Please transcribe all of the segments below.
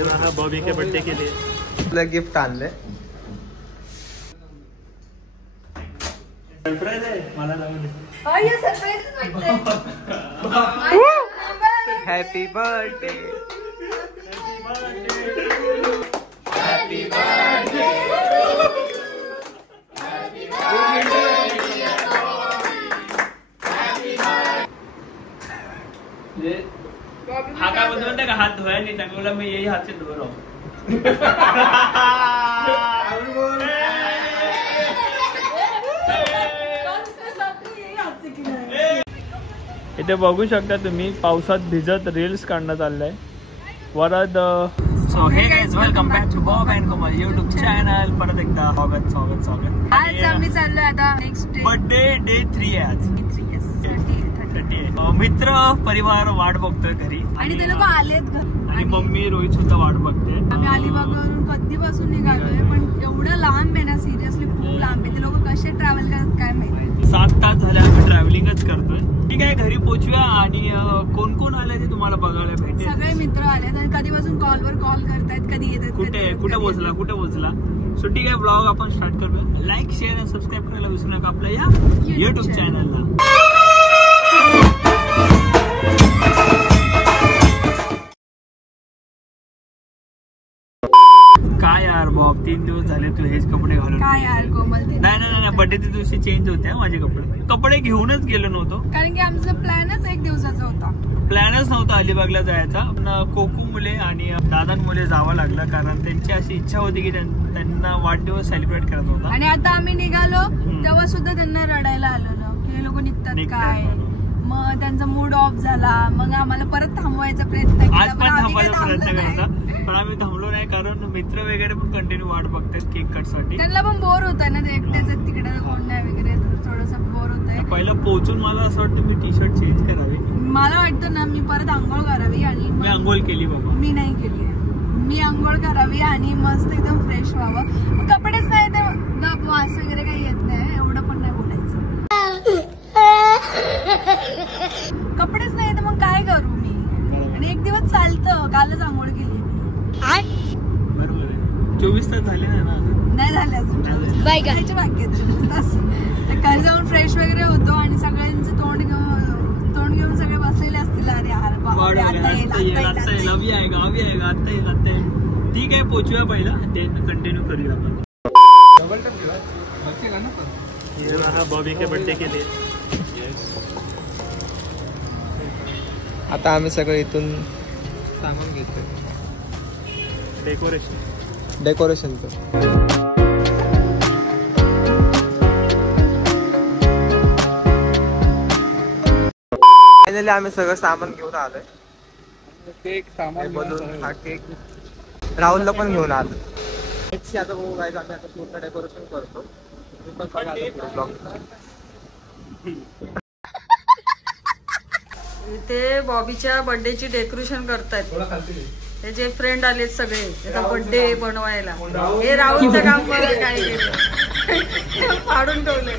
हाँ बॉबी के बर्थडे के लिए तुला गिफ्ट आणले. सरप्राईज आहे मला लावून. Happy birthday. Happy birthday. हा काय बोलतो का हात धोया नहीं था, बोला मैं यही हाथ से धो रहा हूँ. इथे बघू शकता तुम्ही पावसात भिजत रील्स काढणं चाललंय Varad. So hey guys welcome back to Bob and Komal YouTube channel. परत एकदा स्वागत. आज आम्ही चाललोय आता नेक्स्ट डे. बर्थडे डे 3 आहे आज. 30 मित्र परिवार वाट बघतोय घरी आणि ते लोक आलेत घरी आणि मम्मी रोहित सुद्धा वाट बघते. आम्ही अलिबागवरून कधीपासून निघालोय पण एवढं लांब आहे ना, सिरियसली खूप लांब आहे. ते लोक कसे ट्रॅव्हल करतात काय माहिती. 7 तास झाले आम्ही ट्रॅव्हलिंगच करतोय. ठीक आहे घरी पोहोचूया आणि कोण कोण आलंय ते तुम्हाला बघायला भेटेल. सगळे मित्र आलेत आणि कधीपासून कॉलवर कॉल करतायत, कधी येतात, कुठे पोहोचला. सो ठीक आहे ब्लॉग आपण स्टार्ट करूया. लाईक शेअर आणि सबस्क्राईब करायला विसरू नका आपल्या या युट्यूब चॅनलला. काय यार बॉब 3 दिवस झाले तू हेच कपडे घालून. काय यार कोमल, नाही बर्थडेच्या दिवशी चेंज होते माझे कपडे घेऊनच गेलो नव्हतो कारण की आमचा प्लॅनच 1 दिवसाचा होता. प्लॅनच नव्हता अलिबागला जायचा. पण कोकू मुले आणि दादांमुळे जावं लागलं कारण त्यांची अशी इच्छा होती की त्यांना वाढदिवस सेलिब्रेट करत होता. आणि आता आम्ही निघालो तेव्हा सुद्धा त्यांना रडायला आलेलं की हे लोक निघतात काय. मग त्यांचा मूड ऑफ झाला. मग आम्हाला परत थांबवायचा प्रयत्न केला. आज पण थांबवायचा प्रयत्न करायचा पण आम्ही थांबलो नाही कारण मित्र वगैरे पण कंटिन्यू वाट बघतात केक कट साठी. त्यांना पण बोर होत ना ते एकट्याच तिकडे कोण नाही वगैरे, थोडस बोर होतंय. पहिलं पोहोचून मला असं वाटतं मी टी शर्ट चेंज करावी. मला वाटतं ना मी परत आंघोळ करावी आणि मी आंघोळ केली बाबा. मी नाही केली. मी आंघोळ करावी आणि मस्त एकदम फ्रेश व्हावं. कपडेच नाही ते वास वगैरे काही येत नाही. एवढं पण नाही बोलायचं. कपडेच नाही तर मग काय करू मी. आणि 1 दिवस चालतं. कालच आंघोळ केली बरोबर आहे. 24 तास झाले ना नाही झाले अजून. बाकी घरी जाऊन फ्रेश वगैरे होतो आणि सगळ्यांचं तोंड घेऊन सगळे बसलेले असतील. अरे आता येईल. ठीक आहे पोचूया पहिला ते कंटिन्यू करूया आपण. बॉबी के बर्थडे के लिए. आता आम्ही सगळं इथून सांगून घेतोय डेकोरेशनचं. फायनली आम्ही सगळं सामान घेऊन आलोय. केक सामान बलून हा केक राहुलला पण घेऊन आलो. आता बघू काय आम्ही आता पूर्ण डेकोरेशन करतो. इथे बॉबीच्या बर्थडेची डेकोरेशन करतायत. त्याचे फ्रेंड आलेत सगळे त्याचा बर्थडे बनवायला. हे राहुलचं काम बघा काय केलं. फाडून ठेवले.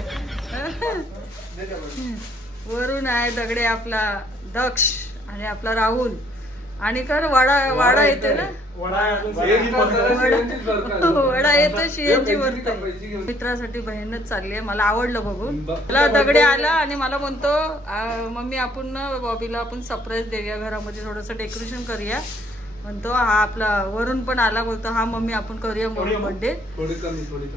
वरून आहे दगडे आपला दक्ष आणि आपला राहुल आणि कर वाडा येते ना. वडा येतो शियांची वरती. मित्रासाठी बहीणच चालली आहे. मला आवडलं बघून. मला दगडे आला आणि मला म्हणतो मम्मी आपण ना बॉबीला आपण सरप्राईज देऊया घरामध्ये थोडंसं डेकोरेशन करूया. म्हणतो हा आपला वरून पण आला बोलतो हा मम्मी आपण करूया म्हणून बर्थडे.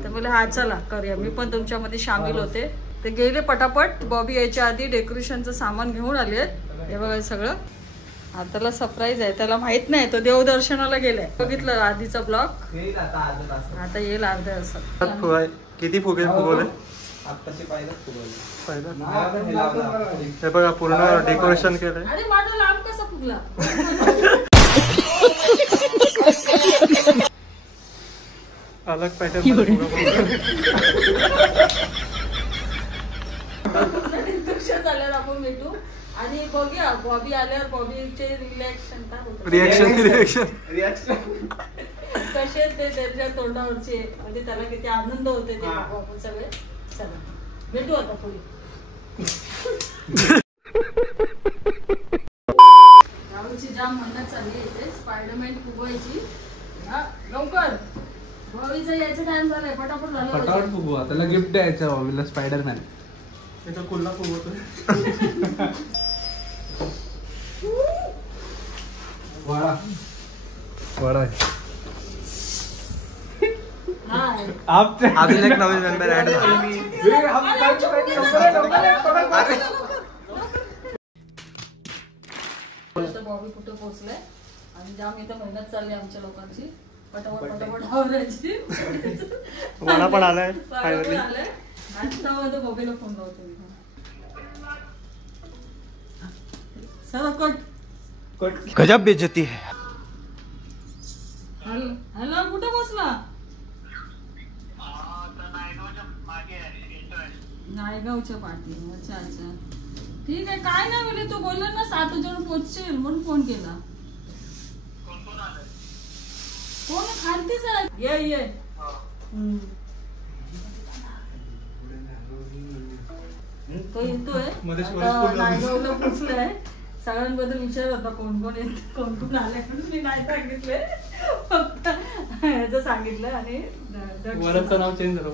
तर मला हा चला करूया. मी पण तुमच्यामध्ये सामील होते. ते गेले पटापट. बॉबी यायच्या आधी डेकोरेशनचं सामान घेऊन आले. हे बघा सगळं. त्याला सरप्राईज आहे. त्याला माहित नाही तो देवदर्शनाला गेलाय. बघितलं आधीचा ब्लॉग. आता येईल अर्ध्या तासात. किती फुगे फुगवले हे बघा पूर्ण डेकोरेशन केलंय. अरे माझा लांब कसा फुगला. अलग पॅटर्न झाल्यावर आपण भेटू आणि बघूया बॉबी आल्यावर बॉबीचे रिएक्शन कसे ते त्याच्या तोंडावरचे म्हणजे त्याला किती आनंद होते ते आपण सगळे. चला भेटू आता पुढे. राहुलची जाम मेहनत चालली आहे. स्पायडरमॅन फुगवायची. लवकर भावीचा यायचा टाइम झालाय. पटापट झालं. फटाफट फुगवा. त्याला गिफ्ट द्यायचं भावीला स्पायडरमॅन. मी तर कुल्ला फुगवतोय. वाडा वाडा अजून एक नवीन मेंबर ऍड झाला. बॉबी कुठे पोहोचलाय आणि जाम इथं मेहनत चालली आमच्या लोकांची. पटापट पटापट आवरायची. मला पण आलाय फायनली आलाय. आता बॉबीला फोन लावतो. चला कट. गजब बेइज्जती है. हॅलो कुठे पोहोचला? नायगावच्या पाठी. अच्छा अच्छा ठीक आहे. काय नाही बोलले तू बोलला ना 7 वाजेवर पोहोचशील म्हणून फोन केला. कोण खालतीच आहे. ये तो येतोय. नायगावला पोहोचलाय. सगळ्यांबद्दल विचार होता कोण कोण येत कोण कोण आले. मी नाही सांगितले फक्त ह्याचं सांगितलं. आणि वरणचं नाव चेंज झालं.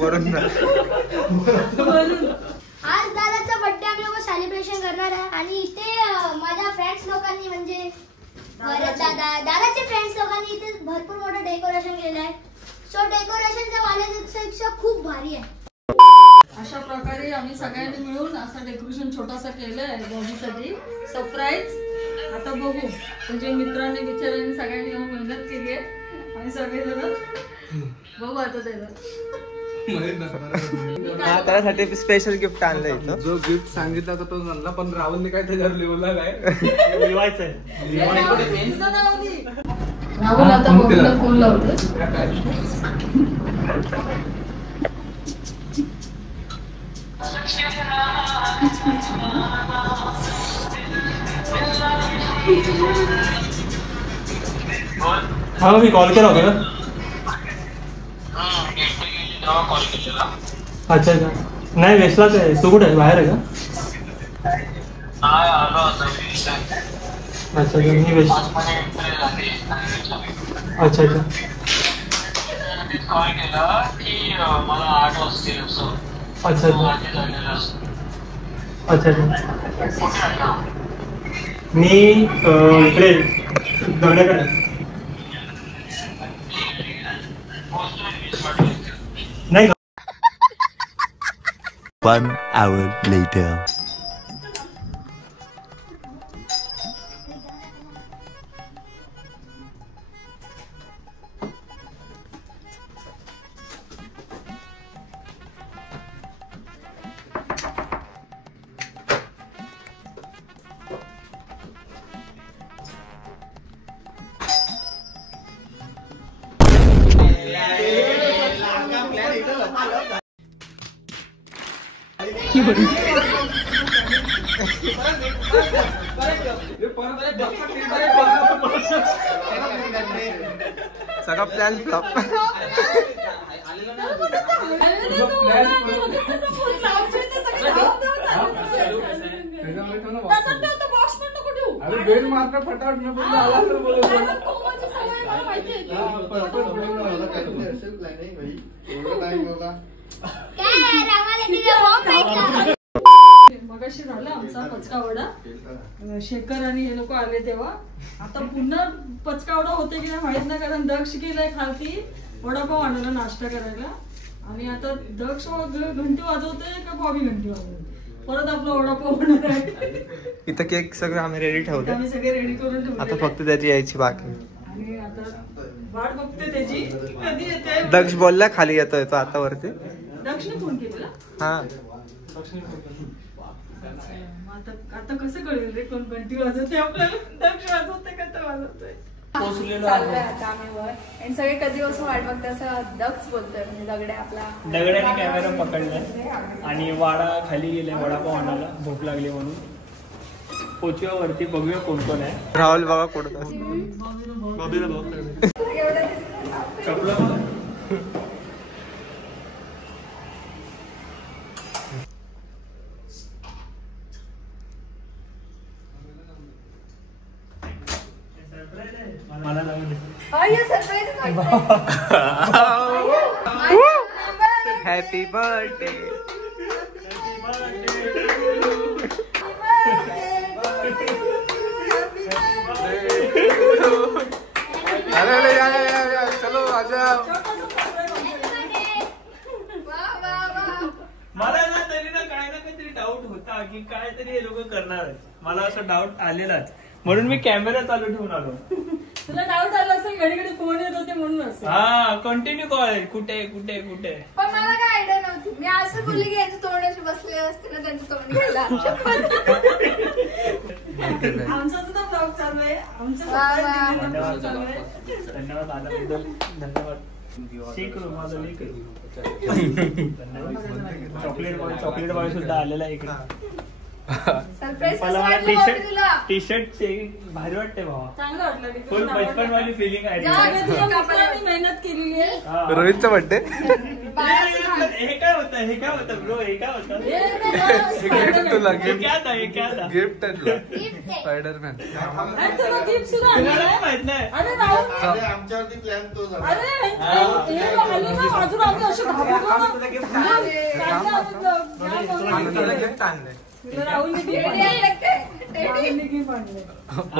वरून आज दादाचा बर्थडे आम्ही लोक सेलिब्रेशन करणार आहे. आणि इथे माझ्या फ्रेंड्स लोकांनी म्हणजे दादाचे फ्रेंड्स लोकांनी इथे भरपूर मोठं डेकोरेशन केलं आहे. सो डेकोरेशनचा वाल्यापेक्षा खूप भारी आहे. अशा प्रकारे आम्ही सगळ्यांनी मिळून असं डेकोरेशन छोटासा केलंय बॉबीसाठी सरप्राईज. आता बघू म्हणजे मित्रांनी बिचारांनी सगळ्यांनी येऊन मेहनत केली आहे आणि सगळेजण बघू आता त्याला. त्यासाठी स्पेशल गिफ्ट आणलं इथं. जो गिफ्ट सांगितला तो म्हणला पण राहुलने काय त्याच्यावर लिहला काय लिवायचंय. राहुल आता बॉबीला फोन लावतोय. हा मी कॉल केला होता का? अच्छा अच्छा नाही वेस्टलाच आहे. तू कुठे आहे? बाहेर आहे का? अच्छा मी वेस्ट. अच्छा अच्छा अच्छा अच्छा अच्छा मी इकडे दगड्याकडे. नाही 1 hour later. सगळा प्लॅन फ्लॉप. बेल मारता फटाफट न बोलता आला तर बोलत मगाशी झालं आमचा पचका वडा. शेखर आणि हे लोक आले तेव्हा. आता पुन्हा पचका वडा होते की नाही माहित नाही कारण दक्ष गेलाय खालती वडापाव आणायला नाश्ता करायला. आणि आता दक्ष घंटी वाजवते का बॉबी घंटी वाजवते. परत आपला वडापाव होणार आहे. इथं केक सगळं आम्ही रेडी ठेवले. आम्ही सगळे रेडी करून ठेवले. आता फक्त त्याची यायची बाकी. आणि आता वाट बघते त्याची कधी येते. दक्ष बोलला खाली येतोय तो आता वरती. दक्षने फोन केलेला. हा आता कसं कळेल रे कोण घंटी वाजवते आपल्याला. दक्ष वाजवते का तर वाजवतोय. चाललोय आता आम्ही वर. आणि सगळे कधी असं वाट बघते असं दक्ष बोलतोय म्हणजे दगड्या आपला दगड्याने कॅमेरा पकडलाय आणि वाडा खाली गेलाय वडापाव आणायला. भूक लागली म्हणून पोचूया वरती. बघूया कोण कोण आहे. राहुल बघा कुठं बॉबीला भाऊ चपला बघा. सरप्राईज आहे. Happy birthday. अरे या चलो आजा. मला ना तरी ना काय ना काहीतरी डाऊट होता की काय तरी हे लोक करणार आहेत. मला असं डाऊट आलेलाच म्हणून मी कॅमेरा चालू ठेवून आलो. तुला डाऊट आला असेल घडी घडी फोन येत होते म्हणून असं. हा कंटिन्यू कॉल कुठे कुठे कुठे. पण मला काय आयडिया नव्हती. मी असं बोलली की यांचे तोंडाशी बसले असते ना त्यांच्या तोंड घ्यायला. आमचा सुद्धा ब्लॉग चालू आहे. आमच्या धन्यवाद धन्यवाद आल्याबद्दल धन्यवाद. माझं चॉकलेट बॉय सुद्धा आलेला आहे इकडे. सरप्राईज टी शर्ट भारी वाटते भावा. चांगलं वाटलं की फुल बचपन वाली फिलिंग आहे. मेहनत केलेली आहे. रोहितचा बर्थडे. हे काय होतं ब्रो. हे काय होतं. तुला गिफ्ट स्पायडरमॅन. गिफ्ट सुद्धा आणलंय. माहित नाही. अरे राहुल आमच्यावरती प्लॅन तो झाला. अरे हे आले ना बाजूला आम्ही असे घाबरलो गिफ्ट आणलंय. राहुलने गिफ्ट आणले.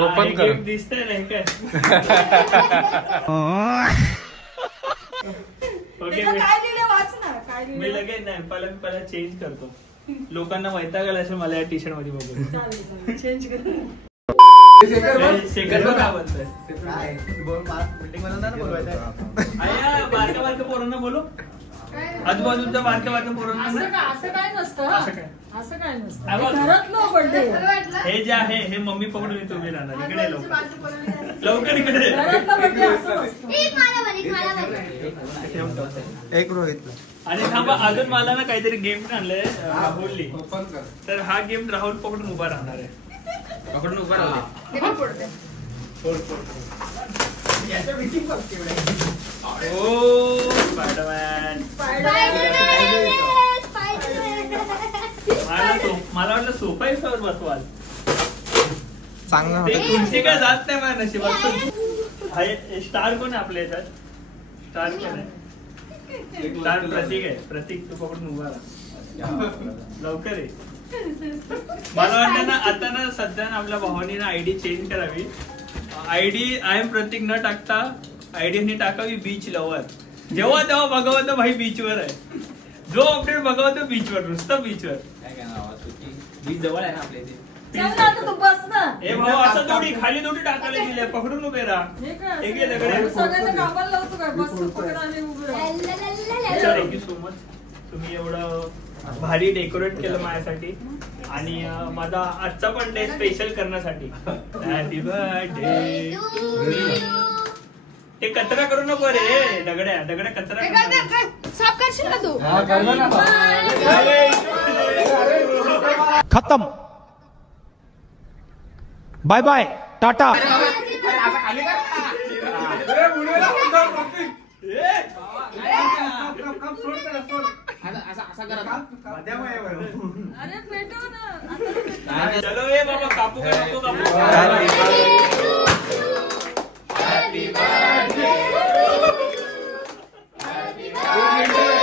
ओपन कर. दिसतंय नाही काय. काय लिहिलं वाच ना. काय मी लगेच नाही पहिला चेंज करतो. लोकांना वैताग असेल मला या टी शर्ट मध्ये बघून. लिहिलं चेंज कर. शेखर काय बोलतोय. बारक्या बारक्या पोरांना बोलू. आजूबाजूच्या बारक्या बारक्या पोरांना. असं काय नसतं. असं काय नसतं. बघ. घरातलं बर्थडे हे जे आहे हे मम्मी पकडून येतो मी राहणार. इकडे लवकर इकडे. घरातलं बर्थडे असं नसतं. एक रोहितला. आणि थांबा अजून मला ना काहीतरी गिफ्ट आणलंय बोलली. ओपन कर. तर हा गिफ्ट राहुल पकडून उभा राहणार आहे. पकडून उभा राहा. ओ स्पायडरमॅन. मला वाटलं सोफा याच्यावर बसवाल. चांगलं ते खुर्ची काय जात नाही माझ्या नशिबात. स्टार कोण आहे आपल्या याच्यात. स्टार कोण आहे. स्टार प्रतीक आहे. प्रतीक तू पकडून उभा राहा. लवकर आहे. मला वाटतं ना आता ना सध्या ना आपल्या भावानी ना आयडी चेंज करावी. आयडी आय एम प्रतीक न टाकता आयडी टाकावी बीच लवर. जेव्हा तेव्हा बघावं तर भाई बीचवर आहे. जो अपडेट बघावं तो बीचवर. नुसतं बीचवर. बीच जवळ आहे ना आपल्या इथे. चल ना आता तू बस ना. हे भाऊ असं थोडी खाली थोडी टाकायला दिले. पकडून उभे राहा. हे काय एक दगड. सगळ्यांना कामाला लावतो काय. बस पकड आणि उभं राहा. Thank you so much. तुम्ही एवढं भारी डेकोरेट केलं माझ्यासाठी. आणि माझा आजचा पण डे स्पेशल करण्यासाठी. Happy birthday. हे कचरा करू नको रे. दगड्या कचरा साफ करशील ना तू. खत्म. Bye bye tata. अरे पेटव ना. चलो ये बाबा कापू का नको कापू. Happy birthday. Happy birthday.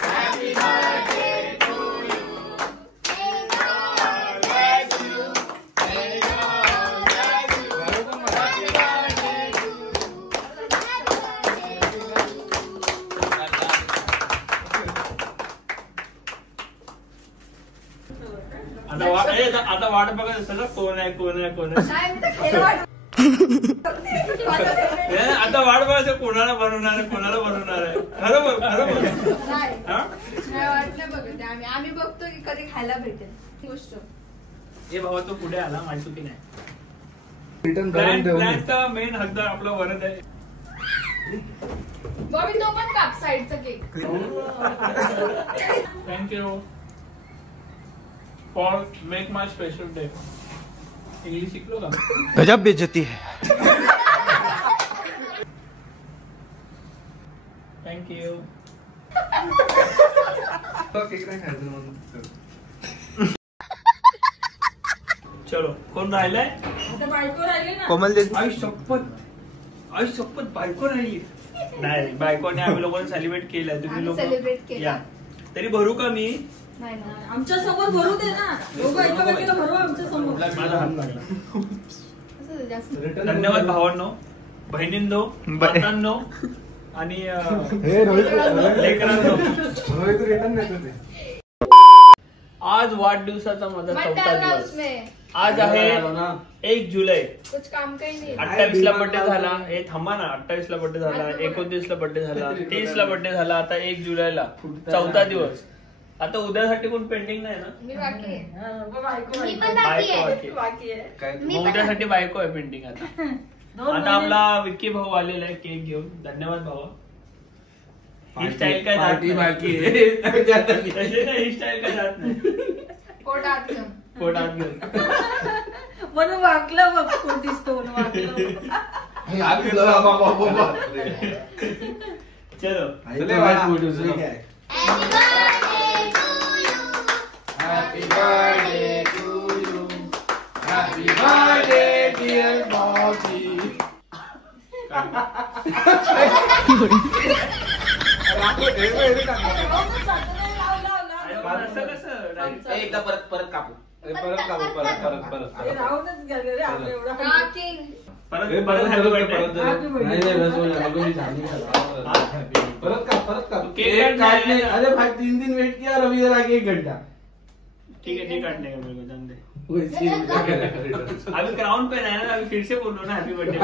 Happy birthday to you. May God bless you. May God bless you. Happy birthday to you. Happy birthday to you. आता वाट बघत असेल कोण आहे. नाही मी तर खायला वाट. आता वाट बघायचं कोणाला बनवणार आहे. खरं नाही वाटलं बघत आम्ही बघतो की कधी खायला भेटेल ही गोष्ट. हे भावा तो पुढे आला. माझी चुकी नाही. रिटर्न करून देऊ. प्लॅनचा मेन हकदार आपला वरद आहे. बॉबी तो पण काप साईडचा cake. Thank you for make my special day. English शिकलो का. गजब बेइज्जती है. थँक्यू. केक नाही खायचं म्हणून. चलो कोण राहिलंय. बायको राहिली ना. कोमल दे. आई शपथ बायको राहिली. नाही बायकोने आम्ही लोकांनी सेलिब्रेट केलंय. तुम्ही लोक या तरी भरू का मी? नाही आमच्या समोर भरू दे ना. दोघं एकामेकीला भरू आमच्या समोर. माझा हात लागला. धन्यवाद भावांनो, बहिणींनो, मातांनो आणि लेकरांनो. आज वाढदिवसाचा माझा 4था दिवस. आज आहे 1 जुलै. कुछ काम काही नाही. 28 ला बर्थडे झाला. हे थांबा ना. 28 ला बर्थडे झाला, 29 ला बर्थडे झाला, 30 ला बर्थडे झाला, आता 1 जुलैला 4था दिवस. आता उद्यासाठी कोण पेंडिंग नाही ना? मी बाकी आहे. बायको मी पण बाकी आहे. बाकी आहे. मग उद्यासाठी बायको आहे पेंडिंग. आता आता आपला विक्की भाऊ आलेला आहे केक घेऊन. धन्यवाद भाऊ. ही स्टाईल काय जात नाही. बाकी आहे. ही स्टाईल काय जात नाही. पोटात घेऊन. पोटात घेऊन. म्हणून वाकलं बघ. कोण दिसतो म्हणून वाकलं. चलो Happy birthday to you. Happy birthday dear Bobby. असं कसं एकदा परत कापू. परत राहूनच गेले रे आपलं एवढं. परत हॅपी परत काप. केक काटने. अरे भाई 3 दिन वेट किया और अभी जरा 1 घंटा. ठीक है ठीक काटने का मेरे को जान दे. अभी क्राउन पे है ना. अभी फिर से बोलो ना हैप्पी बर्थडे.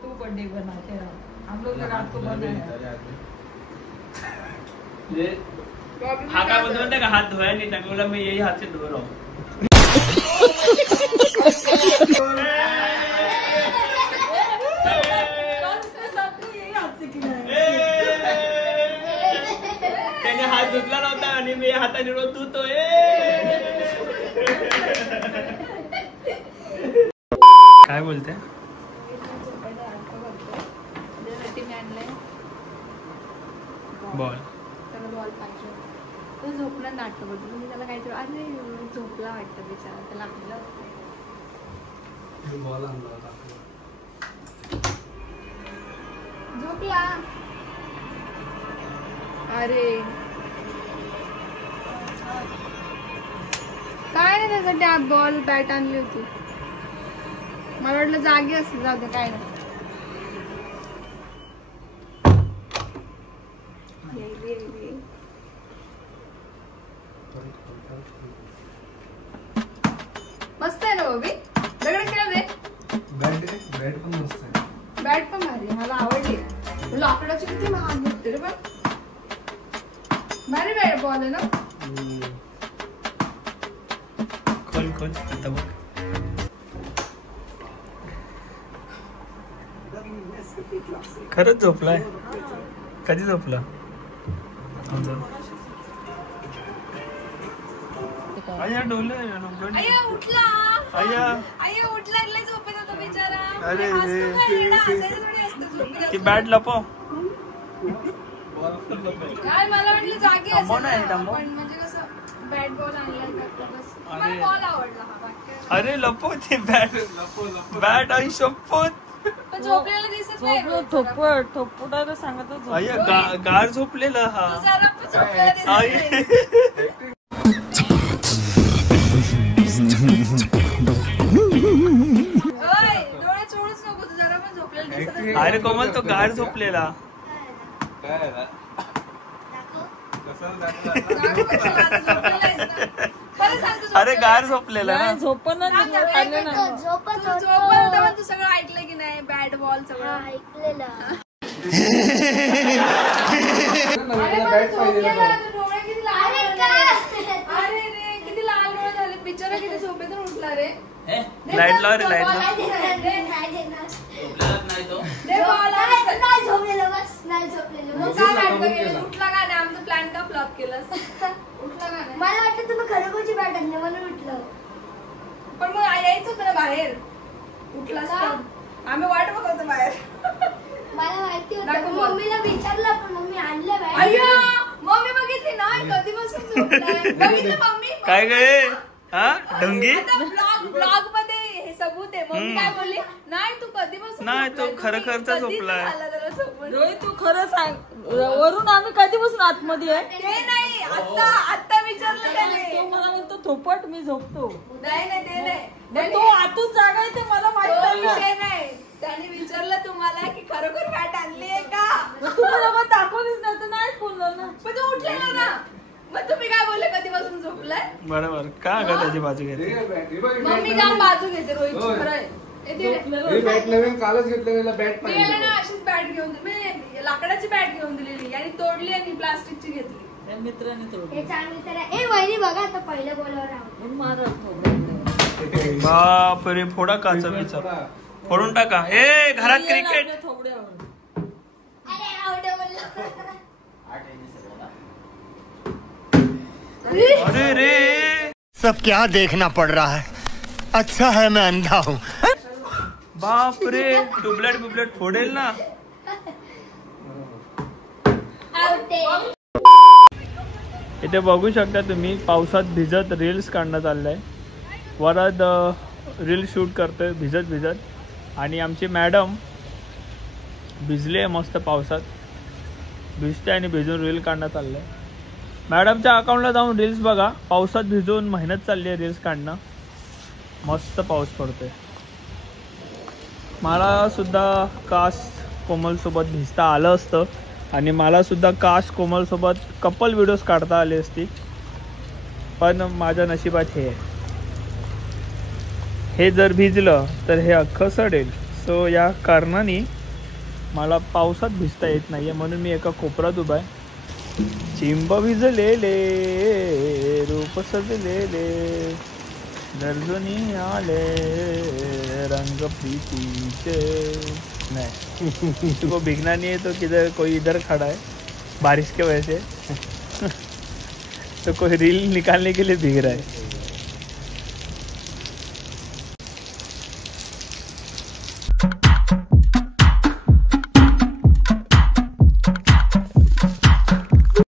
तू बर्थडे बनाते रहो. हम लोग रात को बनाए. हाँ क्या बोलते का हाथ धोया नहीं था. बोला मैं यही हाथ से धो रहा हूँ. त्याने हात धुतला नव्हता आणि मी हाताने रोज धुतोय. काय बोलते? बॉल. त्याला बॉल पाहिजे. तो झोपला नाटक बघून. मी त्याला काहीतरी अरे झोपला वाटतं बिचारा. त्याला आणलं. झोपला. अरे काय नाही त्यासाठी आप बॉल बॅट आणली होती. मला वाटलं जागी असेल. जाऊ दे काय नाही. मस्त आहे ना बॉबी. दगड खेळ रे. बॅट पण मस्त आहे. बॅट पण भारी. मला आवडली. लाकडाची किती महाग भेटते रे. पण भारी बॅट बॉल आहे ना. खोल आता बघ. खरंच झोपलाय. कधी झोपला? आया डोले. आया उठला. आया उठला. लय झोपेत होता बिचारा. अरे असं ती बॅट लपव. काय मला वाटलं जागी असेल थांबव ना, ना. थांबव. पण म्हणजे कसं बॅट बॉल आणलाय का बस. मला बॉल आवडला हा. बाकी अरे लपव ती बॅट. बॅट आई शपथ. पण झोपलेला दिसत नाही. थोपटायला सांगत. आया गार झोपलेला हा. तू जरा पण झोपलेला दिसत आई. नाही. ओय, डोळे चोळूच नको. तू जरा पण झोपलेला दिसत नाही. अरे कोमल तो गार झोपलेला. अरे गार झोपलेला ना. झोपण झोपत तू झोपलं तू सगळं ऐकलं की नाही. बॅट बॉल सगळं ऐकलेलं. बॅट पाहिजे. डोळे किती लाल अरे झाले. अरे रे किती लाल डोळे झाले. बिचारा किती झोपेतून उठला रे. लाईट लाव रे. लाईट लाव. नाही झोपलेलं बस. नाही झोपलेलं. मग काय नाटकं केलं. उठला का नाही. आमचं प्लॅन का फ्लॉप केलंस. उठला का नाही. मला वाटलं तुम्ही खरोखरची बॅट आणली म्हणून उठलं. पण मग यायचं होतं ना बाहेर. उठलास तर. आम्ही वाट बघतो बाहेर. मला माहिती होतं दाखव बॉल. मम्मीला विचारलं पण मम्मी आणलं बॅट अय्या मम्मी बघितली नाही कधीपासून झोपलाय. बघितलं मम्मी काय गे हा ढंगी ब्लॉग मध्ये हे सबूत आहे. मम्मी काय बोलली नाही तू कधीपासून नाही, तो झोपलाय? खरखरचा कधीच झोपलाय. झाला त्याला झोपून. रोहित तू खरं सांग वरून आम्ही कधीपासून आतमध्ये आहे ते नाही आता विचारलं त्याने. तो मला म्हणतो थोपट मी झोपतो. नाही ते नाही तो आतून जागा आहे ते मला माहिती विषय नाही. त्याने विचारलं तुम्हाला की खरोखर बॅट आणली आहे का. तुम्हाला मग दाखवलीच नाही तर नाहीच बोललो ना. पण तू उठलेला ना. मग तुम्ही काय बोलले कधीपासून झोपलाय. बरोबर का ग त्याची बाजू घेते. मम्मी काम बाजू घेते रोहितची. खरं आहे हे बॅट नवीन कालच घेतलेला बॅट मी याला ना अशीच बॅट घेऊन दिली. लाकडाची बॅट घेऊन दिलेली आणि तोडली आणि प्लास्टिकची घेतली. मित्राने तोडली. हे चांगली तर आहे. ए वहिनी बघा आता पहिल्या बॉलवर आहोत. बापरे फोडा काचा बिचा फोडून टाका. ए घरात क्रिकेट. अरे आवडे बोललो. अरे रे सब क्या देखना पड़ रहा है। अच्छा है मैं अंधा हूँ। बापरे ट्यूबलाइट फोडेल ना. आवडे. इथे बघू शकता तुम्ही पावसात भिजत रील्स काढणं चाललंय. वरद रील शूट करतोय भिजत आणि आमची मॅडम भिजले मस्त पावसात भिजते आणि भिजून रील काढणं चाललंय. मॅडमच्या अकाउंटला जाऊन रील्स बघा. पावसात भिजून मेहनत चालली आहे रील्स काढणं. मस्त पाऊस पडतोय. मला सुद्धा काश कोमलसोबत भिजता आलं असतं आणि मला सुद्धा काश कोमलसोबत कपल व्हिडिओज काढता आले असती. पण माझ्या नशिबात हे आहे. हे जर भिजलं तर हे अख्खं सडेल. सो या कारणाने मला पावसात भिजता येत नाही आहे म्हणून मी एका कोपऱ्यात उभा आहे. चिंब भिजलेले रूप सजलेले दर्जनी आले रंग प्रीतीचे. नहीं तुमको भीगना नहीं है तो किधर कोई इधर खड़ा है बारिश के वजह से तो कोई रील निकालने के लिए भीग रहा है.